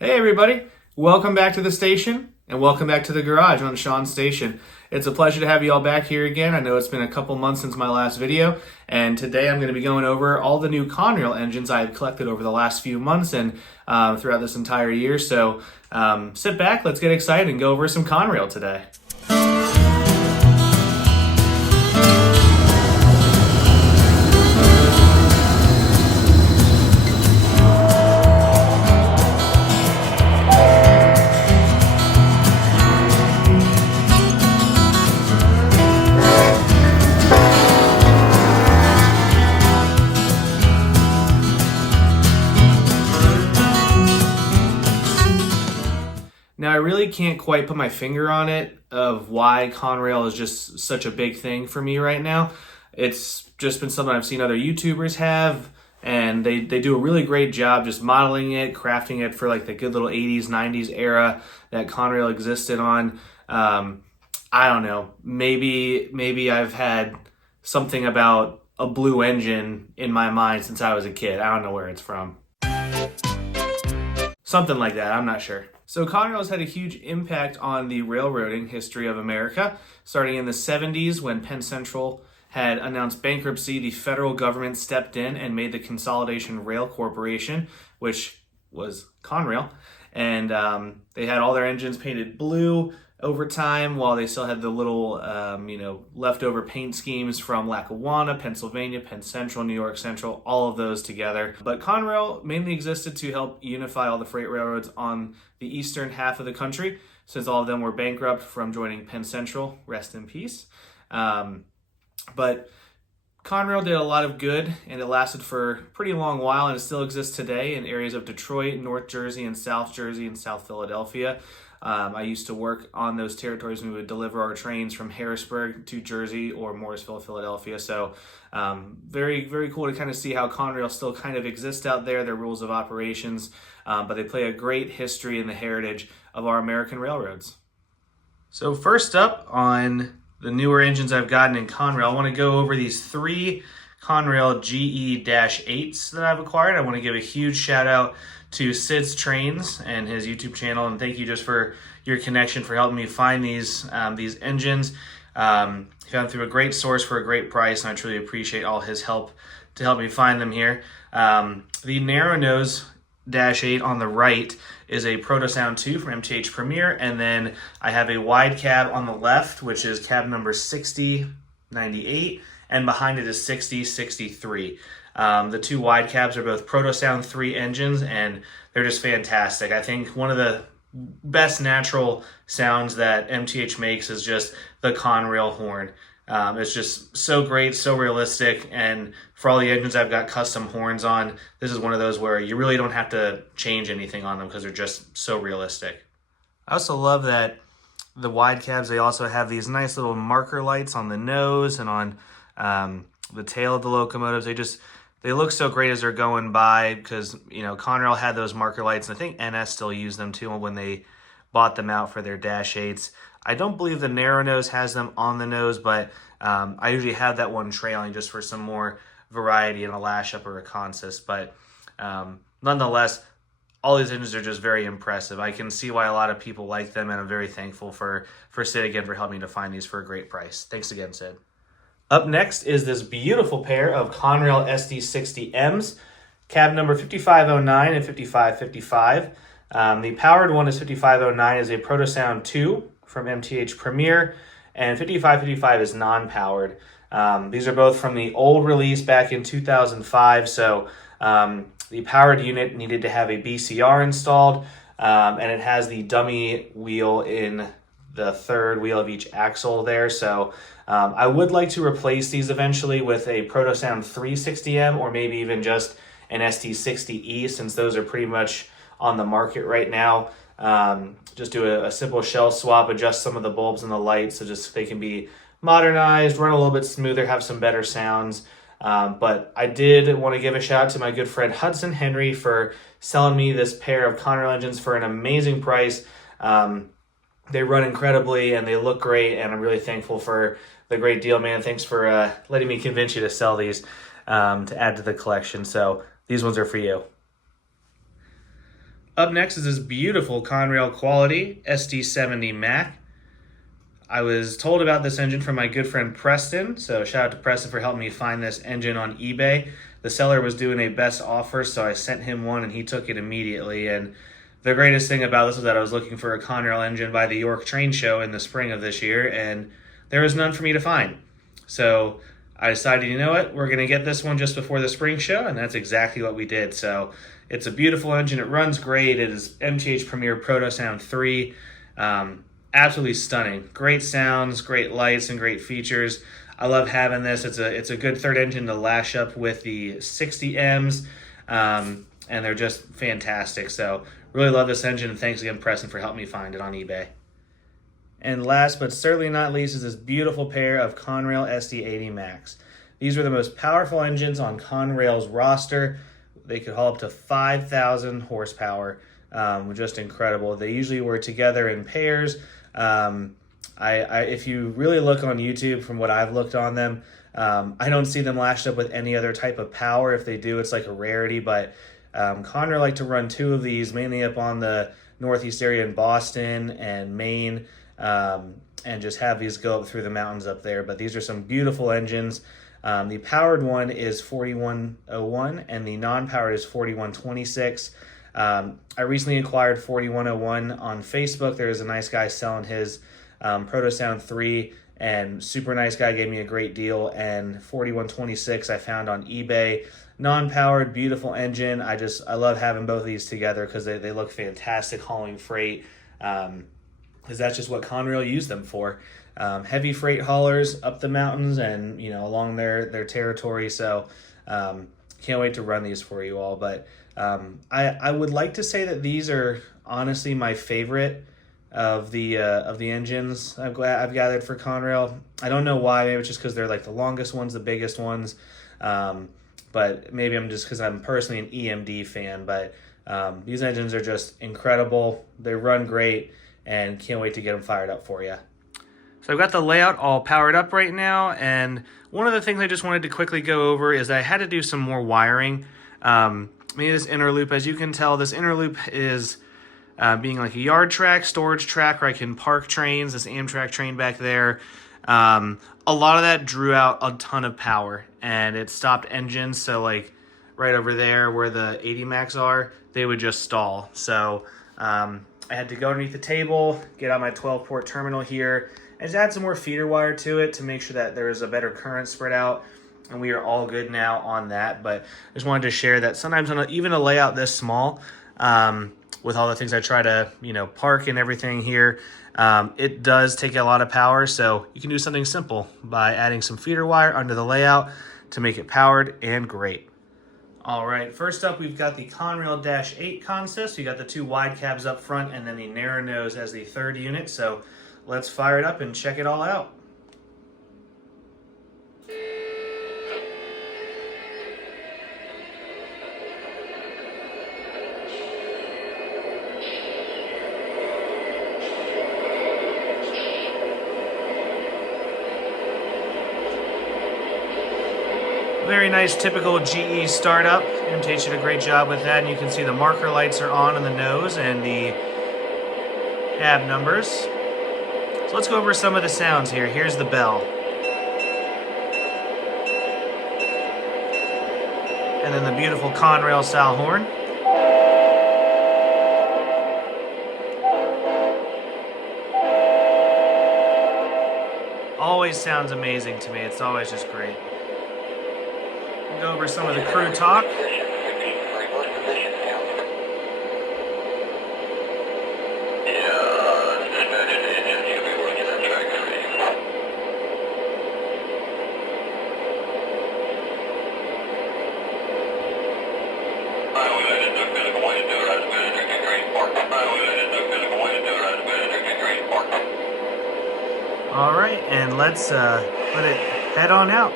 Hey everybody, welcome back to the station and welcome back to the garage on Sean's station. It's a pleasure to have you all back here again. I know it's been a couple months since my last video, and today I'm going to be going over all the new Conrail engines I've collected over the last few months and throughout this entire year. So sit back, let's get excited and go over some Conrail today. Now, I really can't quite put my finger on it of why Conrail is just such a big thing for me right now. It's just been something I've seen other YouTubers have, and they do a really great job just modeling it, crafting it for like the good little 80s, 90s era that Conrail existed on. I don't know, maybe I've had something about a blue engine in my mind since I was a kid. I don't know where it's from. Something like that, I'm not sure. So Conrail has had a huge impact on the railroading history of America. Starting in the 70s when Penn Central had announced bankruptcy, the federal government stepped in and made the Consolidation Rail Corporation, which was Conrail. And they had all their engines painted blue over time, while they still had the little, leftover paint schemes from Lackawanna, Pennsylvania, Penn Central, New York Central, all of those together. But Conrail mainly existed to help unify all the freight railroads on the eastern half of the country, since all of them were bankrupt from joining Penn Central, rest in peace. But Conrail did a lot of good, and it lasted for a pretty long while, and it still exists today in areas of Detroit, North Jersey, and South Philadelphia. I used to work on those territories when we would deliver our trains from Harrisburg to Jersey or Morrisville, Philadelphia. So very, very cool to kind of see how Conrail still kind of exists out there, their rules of operations, but they play a great history in the heritage of our American railroads. So first up on the newer engines I've gotten in Conrail, I want to go over these three Conrail GE-8s that I've acquired. I want to give a huge shout out to Sid's Trains and his YouTube channel, and thank you just for your connection for helping me find these engines. Found through a great source for a great price, and I truly appreciate all his help to help me find them here. The narrow nose Dash 8 on the right is a Protosound 2 from MTH Premier, and then I have a wide cab on the left, which is cab number 6098, and behind it is 6063. The two wide cabs are both Protosound 3 engines, and they're just fantastic. I think one of the best natural sounds that MTH makes is just the Conrail horn. It's just so great, so realistic, and for all the engines I've got custom horns on, this is one of those where you really don't have to change anything on them because they're just so realistic. I also love that the wide cabs, they also have these nice little marker lights on the nose and on the tail of the locomotives. They look so great as they're going by because, Conrail had those marker lights, and I think NS still used them too when they bought them out for their Dash 8s. I don't believe the narrow nose has them on the nose, but I usually have that one trailing just for some more variety in a lash up or a consist. But nonetheless, all these engines are just very impressive. I can see why a lot of people like them, and I'm very thankful for Sid again for helping me to find these for a great price. Thanks again, Sid. Up next is this beautiful pair of Conrail SD60Ms, cab number 5509 and 5555. The powered one is 5509 is a Protosound 2 from MTH Premier, and 5555 is non-powered. These are both from the old release back in 2005, so the powered unit needed to have a BCR installed, and it has the dummy wheel in the third wheel of each axle there. So I would like to replace these eventually with a Protosound 360M, or maybe even just an SD60E, since those are pretty much on the market right now. Just do a simple shell swap, adjust some of the bulbs and the lights so just they can be modernized, run a little bit smoother, have some better sounds. But I did want to give a shout out to my good friend Hudson Henry for selling me this pair of Conrail engines for an amazing price. They run incredibly and they look great, and I'm really thankful for the great deal, man. Thanks for letting me convince you to sell these to add to the collection. So these ones are for you. Up next is this beautiful Conrail quality SD70MAC. I was told about this engine from my good friend Preston, so shout out to Preston for helping me find this engine on eBay. The seller was doing a best offer, so I sent him one and he took it immediately. And the greatest thing about this was that I was looking for a Conrail engine by the York Train Show in the spring of this year, and there was none for me to find. So I decided, you know what, we're going to get this one just before the spring show, and that's exactly what we did. So it's a beautiful engine. It runs great. It is MTH Premier Proto Sound 3. Absolutely stunning. Great sounds, great lights, and great features. I love having this. It's a good third engine to lash up with the 60Ms, and they're just fantastic. So really love this engine, and thanks again, Preston, for helping me find it on eBay. And last but certainly not least is this beautiful pair of Conrail SD80MACs. These were the most powerful engines on Conrail's roster. They could haul up to 5,000 horsepower. Just incredible. They usually were together in pairs. If you really look on YouTube, from what I've looked on them, I don't see them lashed up with any other type of power. If they do, it's like a rarity, but Conrail like to run two of these, mainly up on the northeast area in Boston and Maine, and just have these go up through the mountains up there. But these are some beautiful engines. The powered one is 4101 and the non-powered is 4126. I recently acquired 4101 on Facebook. There is a nice guy selling his Proto Sound 3, and super nice guy, gave me a great deal. And 4126 I found on eBay. Non-powered, beautiful engine. I love having both of these together because they look fantastic hauling freight, because that's just what Conrail used them for. Heavy freight haulers up the mountains and along their territory. So can't wait to run these for you all. But I would like to say that these are honestly my favorite of the engines I've gathered for Conrail. I don't know why. Maybe it's just because they're like the longest ones, the biggest ones. But maybe I'm just because I'm personally an EMD fan. But these engines are just incredible. They run great, and can't wait to get them fired up for you. So I've got the layout all powered up right now, and one of the things I just wanted to quickly go over is I had to do some more wiring. Maybe this inner loop, as you can tell, this inner loop is being like a yard track, storage track where I can park trains, this Amtrak train back there. A lot of that drew out a ton of power, and it stopped engines. So like right over there where the 80MACs are, they would just stall. So I had to go underneath the table, get out my 12-port terminal here, and just add some more feeder wire to it to make sure that there is a better current spread out. And we are all good now on that. But I just wanted to share that sometimes on even a layout this small, with all the things I try to park and everything here, it does take a lot of power. So you can do something simple by adding some feeder wire under the layout to make it powered and great. All right, first up we've got the Conrail Dash 8 consist. You got the two wide cabs up front and then the narrow nose as the third unit. So let's fire it up and check it all out. Very nice, typical GE startup. MTH did a great job with that, and you can see the marker lights are on the nose and the cab numbers. So let's go over some of the sounds here. Here's the bell. And then the beautiful Conrail style horn. Always sounds amazing to me. It's always just great. Go over some of the crew talk. All right, and let's let it head on out.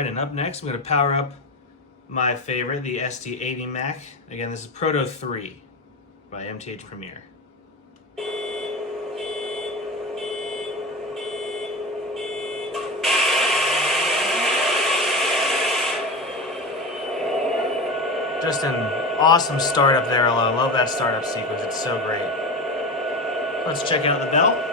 right, and up next, I'm going to power up my favorite, the SD80MAC. Again, this is Proto 3 by MTH Premier. Just an awesome startup there alone. Love that startup sequence. It's so great. Let's check out the bell.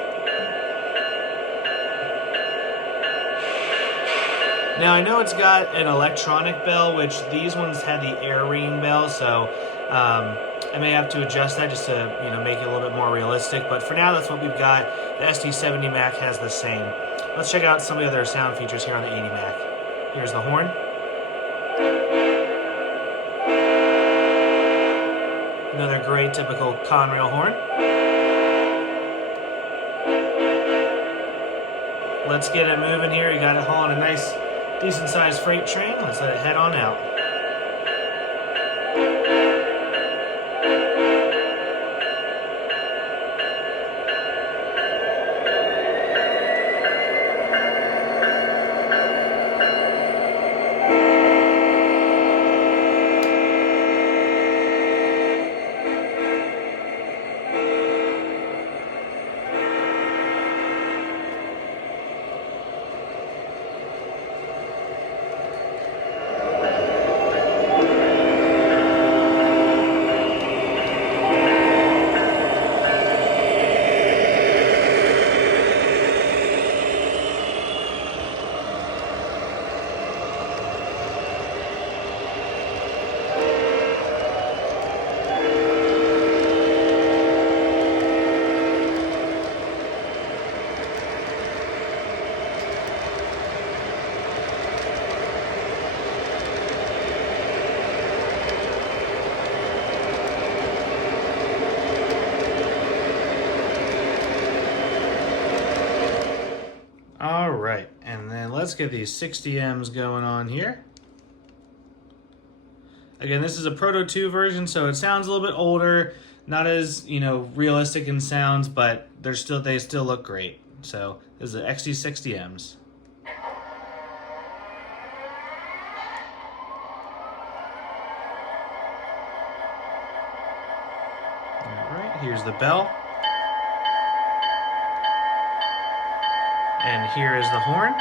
Now I know it's got an electronic bell, which these ones had the air ringing bell, so I may have to adjust that just to make it a little bit more realistic. But for now, that's what we've got. The SD70MAC has the same. Let's check out some of the other sound features here on the 80MAC. Here's the horn. Another great typical Conrail horn. Let's get it moving here. You got it hauling a nice, decent sized freight train. Let's let it head on out. All right, and then let's get these 60Ms going on here. Again, this is a Proto 2 version, so it sounds a little bit older, not as, realistic in sounds, but they still look great. So this is the XD60Ms. All right, here's the bell. And here is the horn.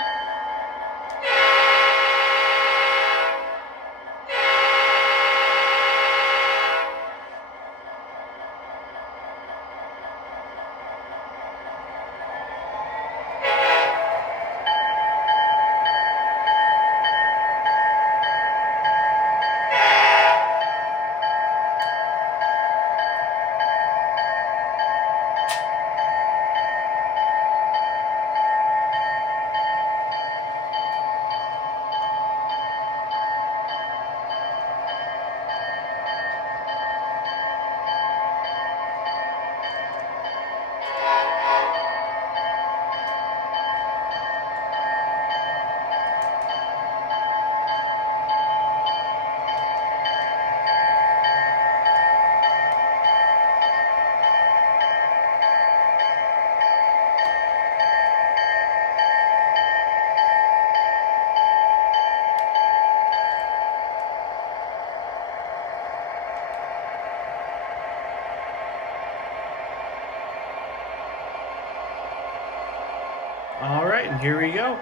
All right, and here we go.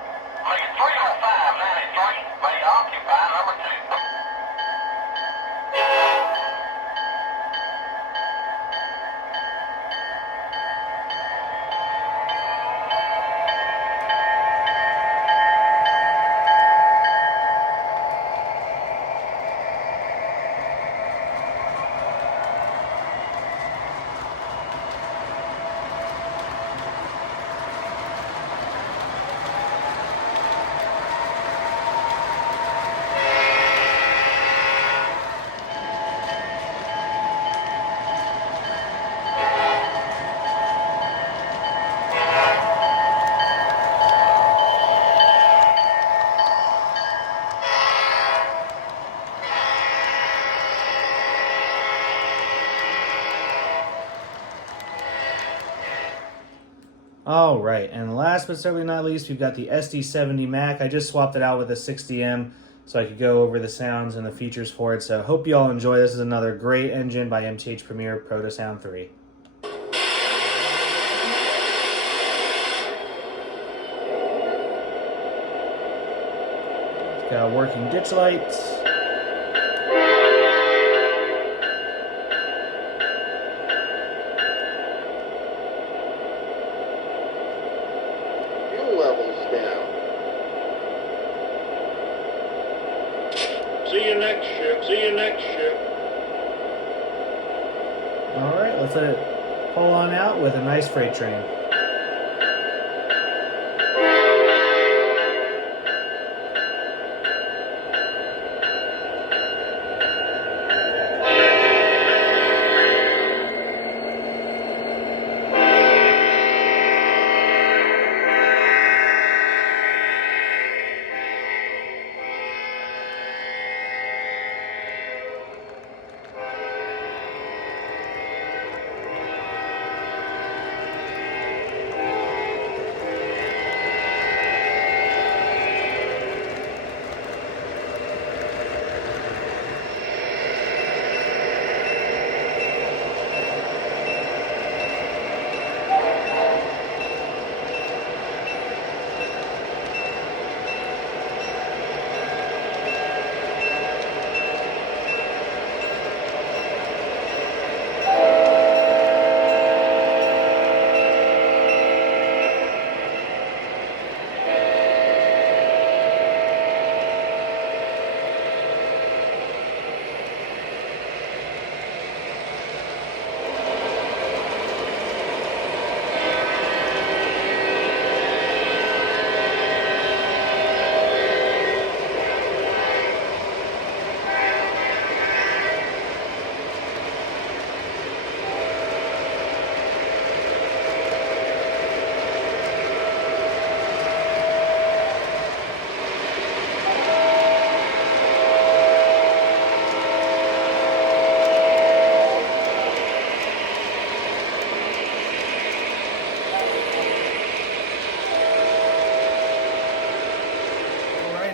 All right, and last but certainly not least, we've got the SD70MAC. I just swapped it out with a 60M so I could go over the sounds and the features for it. So hope you all enjoy. This is another great engine by MTH Premier Proto Sound 3. It's got working ditch lights. Levels down. See you next ship. See you next ship. All right, let's let it pull on out with a nice freight train.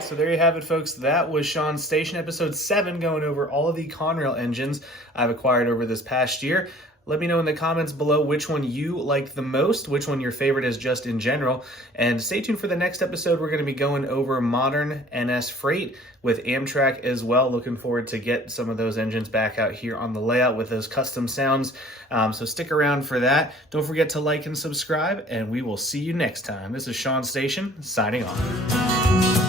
So there you have it, folks. That was Sean's Station, episode 7, going over all of the Conrail engines I've acquired over this past year. Let me know in the comments below which one you liked the most, which one your favorite is just in general. And stay tuned for the next episode. We're going to be going over modern NS freight with Amtrak as well. Looking forward to get some of those engines back out here on the layout with those custom sounds. So stick around for that. Don't forget to like and subscribe, and we will see you next time. This is Sean Station, signing off.